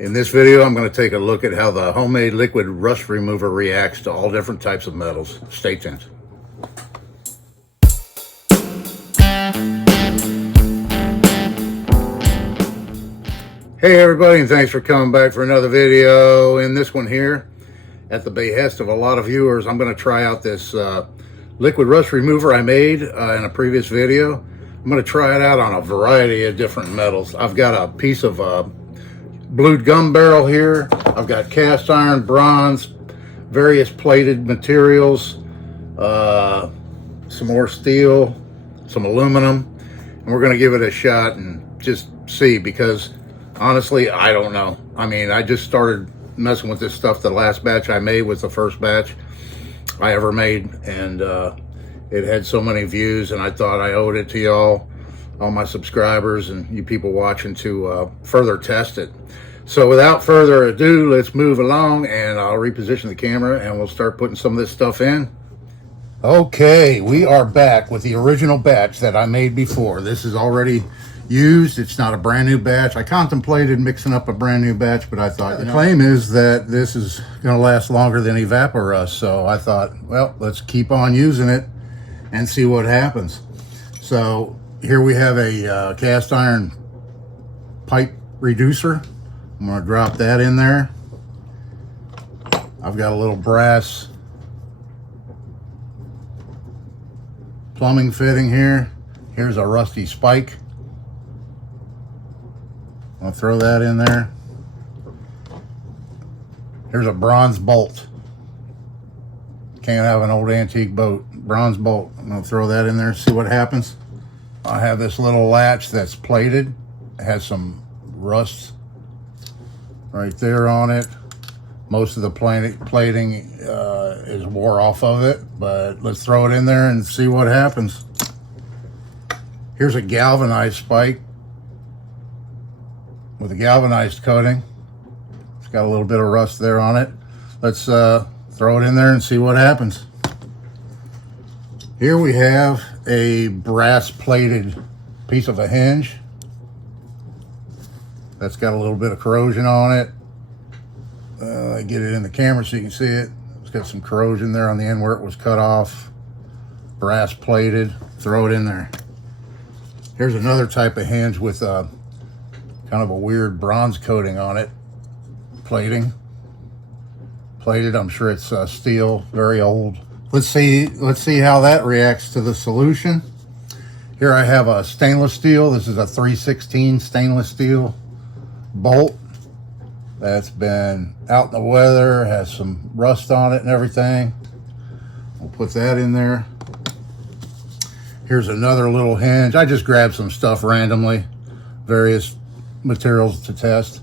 In this video, I'm going to take a look at how the homemade liquid rust remover reacts to all different types of metals. Stay tuned. Hey everybody, and thanks for coming back for another video. In this one here, at the behest of a lot of viewers, I'm going to try out this liquid rust remover I made in a previous video. I'm going to try it out on a variety of different metals. I've got a piece of blued gum barrel here. I've got cast iron, bronze, various plated materials, some more steel, some aluminum, and we're going to give it a shot and just see, because honestly, I don't know. I mean, I just started messing with this stuff. The last batch I made was the first batch I ever made, and it had so many views, and I thought I owed it to y'all, all my subscribers and you people watching, to further test it. So without further ado, let's move along, and I'll reposition the camera and we'll start putting some of this stuff in. Okay, we are back with the original batch that I made before. This is already used. It's not a brand new batch. I contemplated mixing up a brand new batch, but I thought the claim is that this is going to last longer than Evaporust. So I thought, well, let's keep on using it and see what happens. So here we have a cast iron pipe reducer. I'm going to drop that in there. I've got a little brass plumbing fitting here. Here's a rusty spike. I'll throw that in there. Here's a bronze bolt. Can't have an old antique boat. Bronze bolt. I'm going to throw that in there, see what happens. I have this little latch that's plated. It has some rust right there on it. Most of the plating is wore off of it, but let's throw it in there and see what happens. Here's a galvanized spike with a galvanized coating. It's got a little bit of rust there on it. Let's throw it in there and see what happens. Here we have a brass plated piece of a hinge that's got a little bit of corrosion on it. I get it in the camera so you can see it. It's got some corrosion there on the end where it was cut off. Brass plated. Throw it in there. Here's another type of hinge with kind of a weird bronze coating on it. Plated. I'm sure it's steel, very old. Let's see how that reacts to the solution. Here I have a stainless steel. This is a 316 stainless steel bolt that's been out in the weather, has some rust on it and everything. We'll put that in there. Here's another little hinge. I just grabbed some stuff randomly, various materials to test.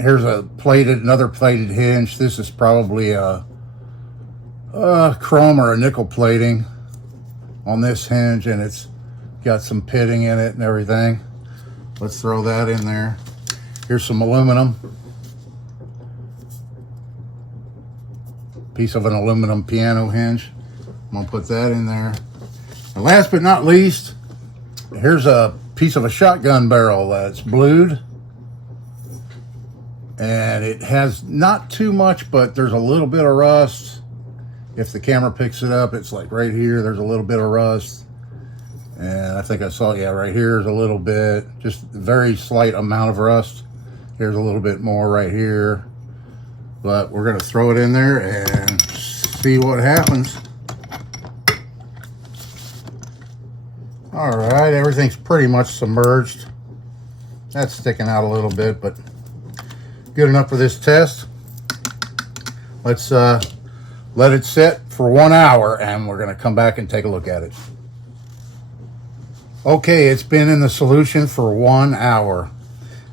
Here's another plated hinge. This is probably a chrome or a nickel plating on this hinge, and it's got some pitting in it and everything. Let's throw that in there. Here's some aluminum. Piece of an aluminum piano hinge. I'm gonna put that in there. And last but not least, here's a piece of a shotgun barrel that's blued. And it has not too much, but there's a little bit of rust. If the camera picks it up, it's like right here, there's a little bit of rust. And I think I saw, yeah, right here is a little bit, just a very slight amount of rust. Here's a little bit more right here. But we're gonna throw it in there and see what happens. All right, everything's pretty much submerged. That's sticking out a little bit, but good enough for this test. Let's let it sit for 1 hour, and we're gonna come back and take a look at it. Okay, it's been in the solution for 1 hour.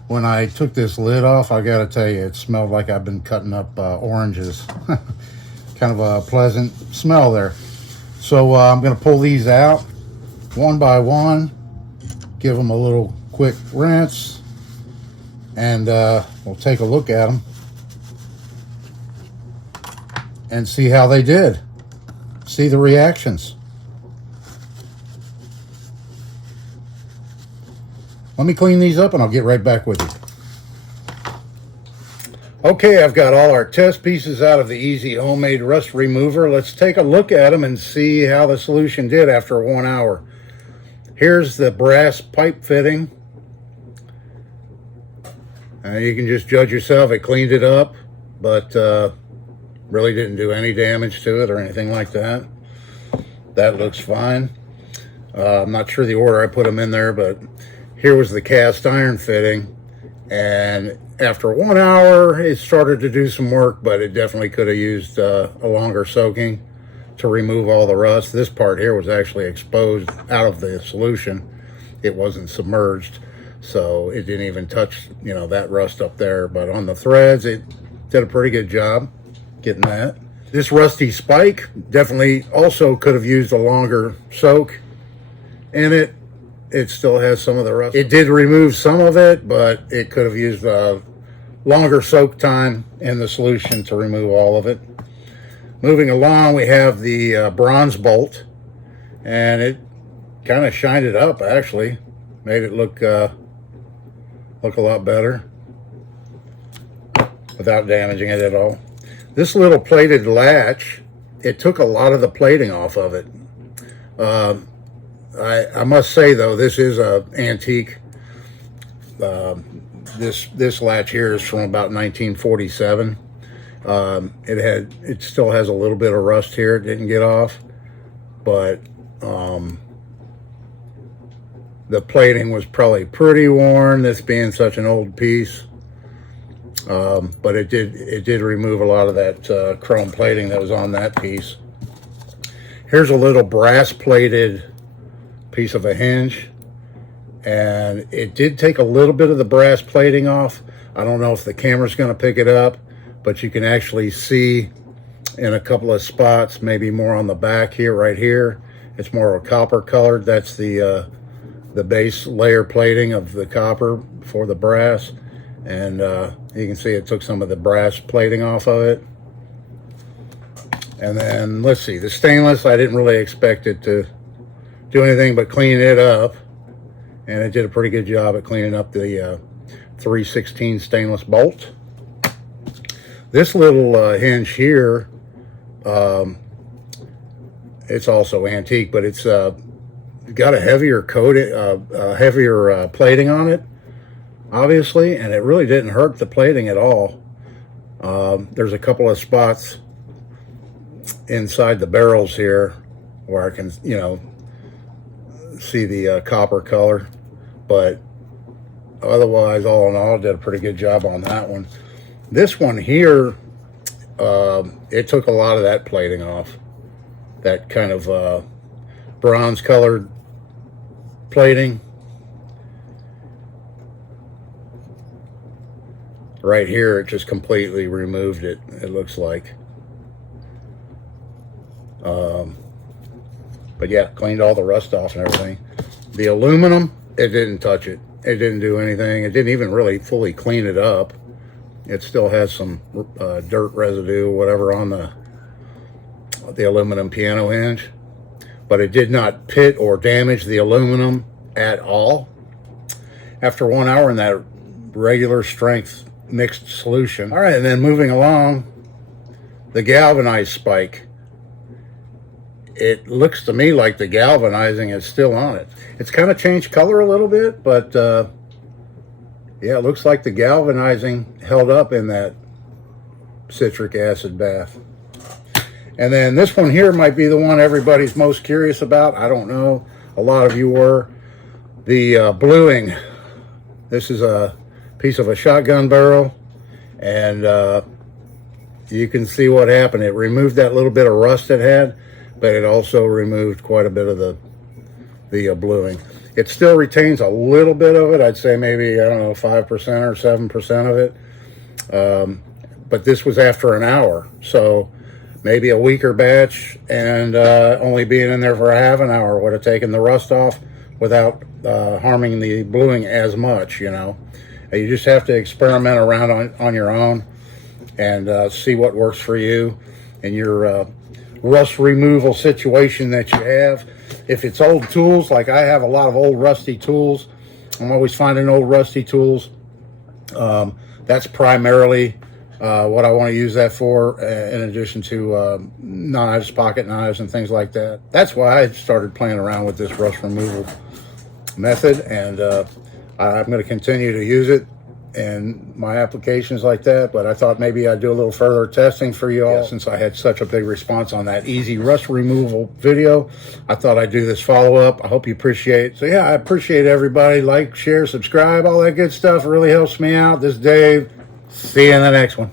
When I took this lid off, I gotta tell you, it smelled like I've been cutting up oranges. Kind of a pleasant smell there. So I'm gonna pull these out one by one, give them a little quick rinse, and we'll take a look at them and see how they did. See the reactions. Let me clean these up and I'll get right back with you. Okay, I've got all our test pieces out of the Easy Homemade Rust Remover. Let's take a look at them and see how the solution did after 1 hour. Here's the brass pipe fitting. You can just judge yourself. It cleaned it up, but really didn't do any damage to it or anything like that. That looks fine. I'm not sure the order I put them in there, but here was the cast iron fitting. And after 1 hour, it started to do some work, but it definitely could have used a longer soaking to remove all the rust. This part here was actually exposed out of the solution. It wasn't submerged, so it didn't even touch, you know, that rust up there. But on the threads, it did a pretty good job getting that. This rusty spike definitely also could have used a longer soak in it. It still has some of the rust. It did remove some of it, but it could have used a longer soak time in the solution to remove all of it. Moving along, we have the bronze bolt, and it kind of shined it up, actually. Made it look a lot better without damaging it at all. This little plated latch, it took a lot of the plating off of it. I must say, though, this is a antique. This latch here is from about 1947. It still has a little bit of rust here. It didn't get off, but the plating was probably pretty worn, this being such an old piece. But it did remove a lot of that chrome plating that was on that piece. Here's a little brass plated piece of a hinge, and it did take a little bit of the brass plating off. I don't know if the camera's going to pick it up, but you can actually see in a couple of spots, maybe more on the back here, right here. It's more of a copper colored. That's the base layer plating of the copper for the brass, and you can see it took some of the brass plating off of it. And then let's see, the stainless, I didn't really expect it to do anything but clean it up, and it did a pretty good job at cleaning up the 3/16 stainless bolt. This little hinge here, it's also antique, but it's got a heavier coat, heavier plating on it, obviously, and it really didn't hurt the plating at all. There's a couple of spots inside the barrels here where I can, you know, see the copper color, but otherwise, all in all, did a pretty good job on that one. This one here, it took a lot of that plating off, that kind of bronze colored plating. Right here, it just completely removed it, it looks like. But yeah, cleaned all the rust off and everything. The aluminum, it didn't touch it. It didn't do anything. It didn't even really fully clean it up. It still has some dirt residue, whatever, on the aluminum piano hinge. But it did not pit or damage the aluminum at all. After 1 hour in that regular strength mixed solution. All right, and then moving along, the galvanized spike. It looks to me like the galvanizing is still on it. It's kind of changed color a little bit, but yeah, it looks like the galvanizing held up in that citric acid bath. And then this one here might be the one everybody's most curious about. I don't know. A lot of you were. The bluing. This is a piece of a shotgun barrel, and you can see what happened. It removed that little bit of rust it had, but it also removed quite a bit of the bluing. It still retains a little bit of it. I'd say maybe, I don't know, 5% or 7% of it. But this was after an hour, so maybe a weaker batch, and only being in there for a half an hour would have taken the rust off without harming the bluing as much, you know. You just have to experiment around on your own and see what works for you and your rust removal situation that you have. If it's old tools, like I have a lot of old rusty tools, I'm always finding old rusty tools. That's primarily what I want to use that for, in addition to knives, pocket knives, and things like that. That's why I started playing around with this rust removal method, and I'm going to continue to use it in my applications like that. But I thought maybe I'd do a little further testing for you all, since I had such a big response on that easy rust removal video. I thought I'd do this follow-up. I hope you appreciate it. So yeah, I appreciate everybody. Like, share, subscribe, all that good stuff. It really helps me out. This is Dave. See you in the next one.